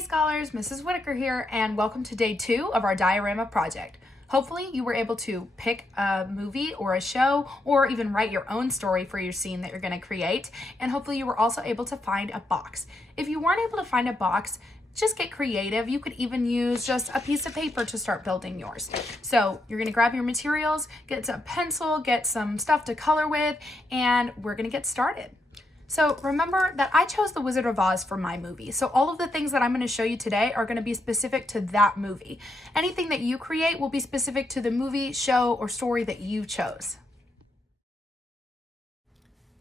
Hey scholars, Mrs. Whitaker here, and welcome to day 2 of our Diorama Project. Hopefully you were able to pick a movie or a show or even write your own story for your scene that you're going to create, and hopefully you were also able to find a box. If you weren't able to find a box, just get creative. You could even use just a piece of paper to start building yours. So you're going to grab your materials, get a pencil, get some stuff to color with, and we're going to get started. So remember that I chose The Wizard of Oz for my movie. So all of the things that I'm going to show you today are going to be specific to that movie. Anything that you create will be specific to the movie, show, or story that you chose.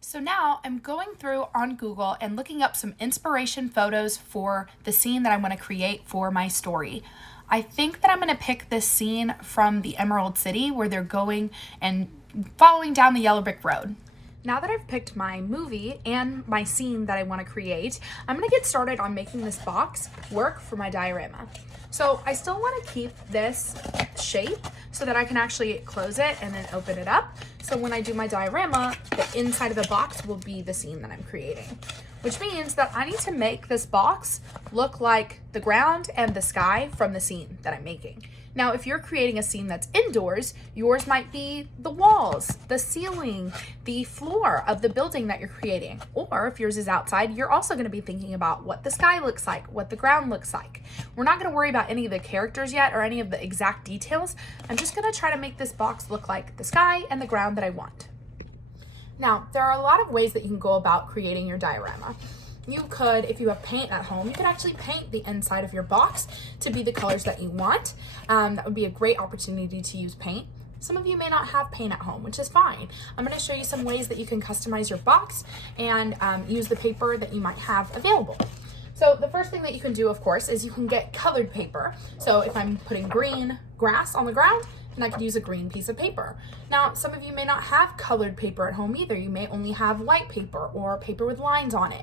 So now I'm going through on Google and looking up some inspiration photos for the scene that I want to create for my story. I think that I'm going to pick this scene from the Emerald City where they're going and following down the yellow brick road. Now that I've picked my movie and my scene that I want to create, I'm going to get started on making this box work for my diorama. So I still want to keep this shape so that I can actually close it and then open it up. So when I do my diorama, the inside of the box will be the scene that I'm creating, which means that I need to make this box look like the ground and the sky from the scene that I'm making. Now, if you're creating a scene that's indoors, yours might be the walls, the ceiling, the floor of the building that you're creating. Or if yours is outside, you're also going to be thinking about what the sky looks like, what the ground looks like. We're not going to worry about any of the characters yet or any of the exact details. I'm just going to try to make this box look like the sky and the ground that I want. Now, there are a lot of ways that you can go about creating your diorama. You could, if you have paint at home, you could actually paint the inside of your box to be the colors that you want. That would be a great opportunity to use paint. Some of you may not have paint at home, which is fine. I'm going to show you some ways that you can customize your box and use the paper that you might have available. So the first thing that you can do, of course, is you can get colored paper. So if I'm putting green grass on the ground, and I could use a green piece of paper. Now, some of you may not have colored paper at home either. You may only have white paper or paper with lines on it.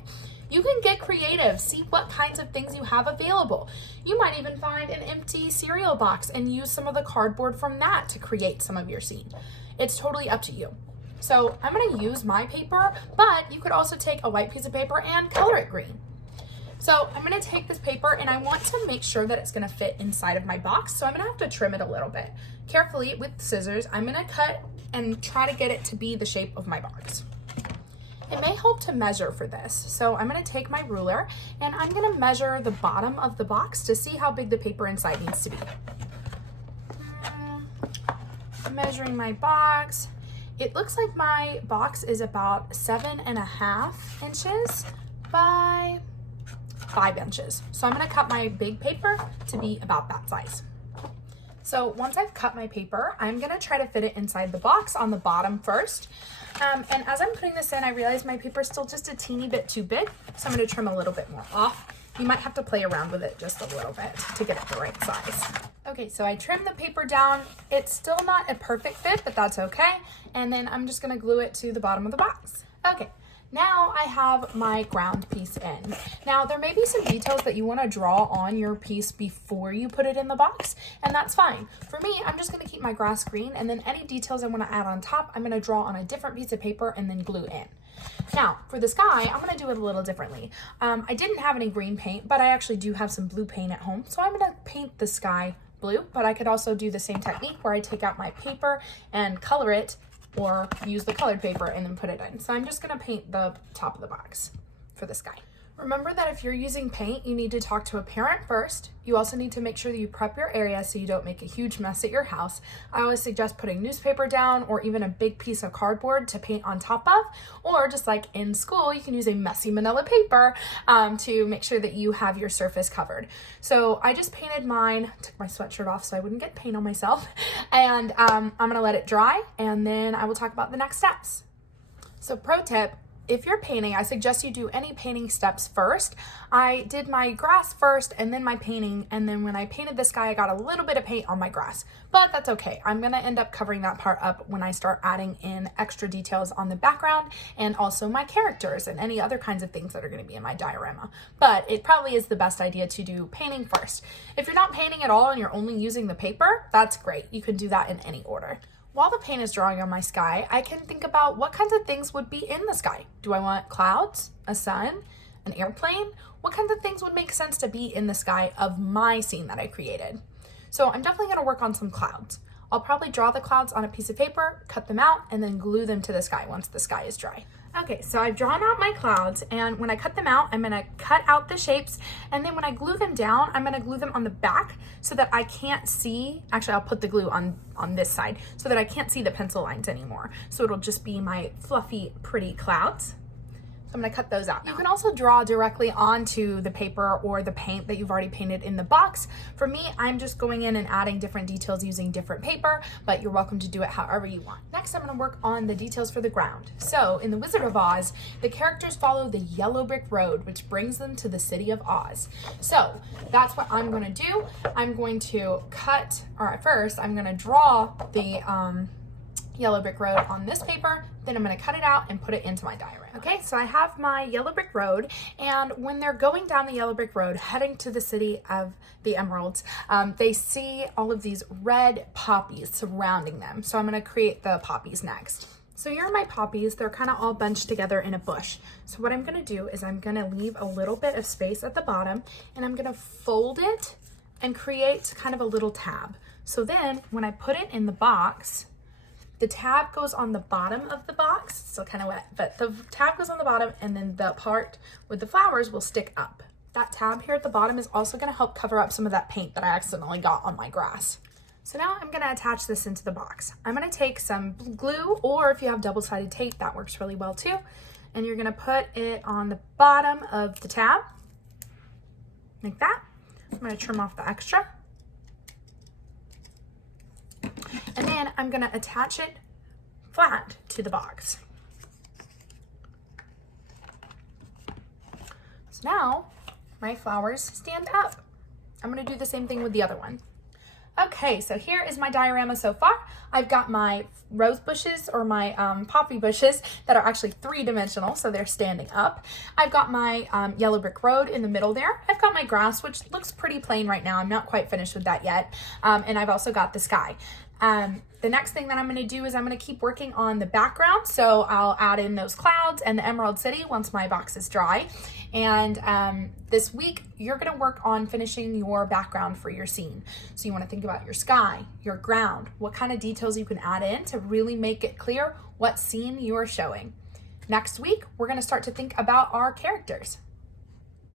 You can get creative, see what kinds of things you have available. You might even find an empty cereal box and use some of the cardboard from that to create some of your scene. It's totally up to you. So I'm gonna use my paper, but you could also take a white piece of paper and color it green. So I'm gonna take this paper and I want to make sure that it's gonna fit inside of my box. So I'm gonna have to trim it a little bit. Carefully with scissors, I'm gonna cut and try to get it to be the shape of my box. It may help to measure for this. So I'm gonna take my ruler and I'm gonna measure the bottom of the box to see how big the paper inside needs to be. Measuring my box. It looks like my box is about 7.5 inches by 5 inches. So I'm gonna cut my big paper to be about that size. So once I've cut my paper, I'm gonna try to fit it inside the box on the bottom first. And as I'm putting this in, I realize my paper is still just a teeny bit too big, so I'm gonna trim a little bit more off. You might have to play around with it just a little bit to get it the right size. Okay, so I trimmed the paper down. It's still not a perfect fit, but that's okay. And then I'm just gonna glue it to the bottom of the box. Okay. Now I have my ground piece in. Now there may be some details that you want to draw on your piece before you put it in the box, and that's fine. For me, I'm just going to keep my grass green, and then any details I want to add on top, I'm going to draw on a different piece of paper and then glue in. Now for the sky, I'm going to do it a little differently. I didn't have any green paint, but I actually do have some blue paint at home, so I'm going to paint the sky blue, but I could also do the same technique where I take out my paper and color it, or use the colored paper and then put it in. So I'm just gonna paint the top of the box for the sky. Remember that if you're using paint, you need to talk to a parent first. You also need to make sure that you prep your area so you don't make a huge mess at your house. I always suggest putting newspaper down or even a big piece of cardboard to paint on top of, or just like in school, you can use a messy manila paper to make sure that you have your surface covered. So I just painted mine, took my sweatshirt off so I wouldn't get paint on myself, and I'm gonna let it dry and then I will talk about the next steps. So pro tip, if you're painting, I suggest you do any painting steps first. I did my grass first and then my painting, and then when I painted the sky, I got a little bit of paint on my grass, but that's okay. I'm gonna end up covering that part up when I start adding in extra details on the background and also my characters and any other kinds of things that are gonna be in my diorama. But it probably is the best idea to do painting first. If you're not painting at all and you're only using the paper, that's great. You can do that in any order. While the paint is drawing on my sky, I can think about what kinds of things would be in the sky. Do I want clouds, a sun, an airplane, what kinds of things would make sense to be in the sky of my scene that I created? So I'm definitely going to work on some clouds. I'll probably draw the clouds on a piece of paper, cut them out, and then glue them to the sky once the sky is dry. Okay, so I've drawn out my clouds, and when I cut them out, I'm gonna cut out the shapes, and then when I glue them down, I'm gonna glue them on the back so that I can't see, actually I'll put the glue on this side so that I can't see the pencil lines anymore. So it'll just be my fluffy, pretty clouds. So I'm gonna cut those out. You can also draw directly onto the paper or the paint that you've already painted in the box. For me, I'm just going in and adding different details using different paper, but you're welcome to do it however you want. Next, I'm gonna work on the details for the ground. So in The Wizard of Oz, the characters follow the yellow brick road, which brings them to the city of Oz. So that's what I'm gonna do. I'm going to first I'm gonna draw the yellow brick road on this paper, then I'm going to cut it out and put it into my diorama. Okay, so I have my yellow brick road, and when they're going down the yellow brick road heading to the city of the Emeralds, they see all of these red poppies surrounding them. So I'm going to create the poppies next. So here are my poppies. They're kind of all bunched together in a bush. So what I'm going to do is I'm going to leave a little bit of space at the bottom, and I'm going to fold it and create kind of a little tab. So then when I put it in the box, the tab goes on the bottom of the box, still kind of wet, but the tab goes on the bottom, and then the part with the flowers will stick up. That tab here at the bottom is also going to help cover up some of that paint that I accidentally got on my grass. So now I'm going to attach this into the box. I'm going to take some glue, or if you have double-sided tape, that works really well too, and you're going to put it on the bottom of the tab, like that. I'm going to trim off the extra. And then I'm gonna attach it flat to the box. So now my flowers stand up. I'm gonna do the same thing with the other one. Okay, so here is my diorama so far. I've got my rose bushes, or my poppy bushes, that are actually 3-dimensional, so they're standing up. I've got my yellow brick road in the middle there. I've got my grass, which looks pretty plain right now. I'm not quite finished with that yet. And I've also got the sky. The next thing that I'm going to do is I'm going to keep working on the background. So I'll add in those clouds and the Emerald City once my box is dry. And this week, you're going to work on finishing your background for your scene. So you want to think about your sky, your ground, what kind of details you can add in to really make it clear what scene you're showing. Next week, we're going to start to think about our characters.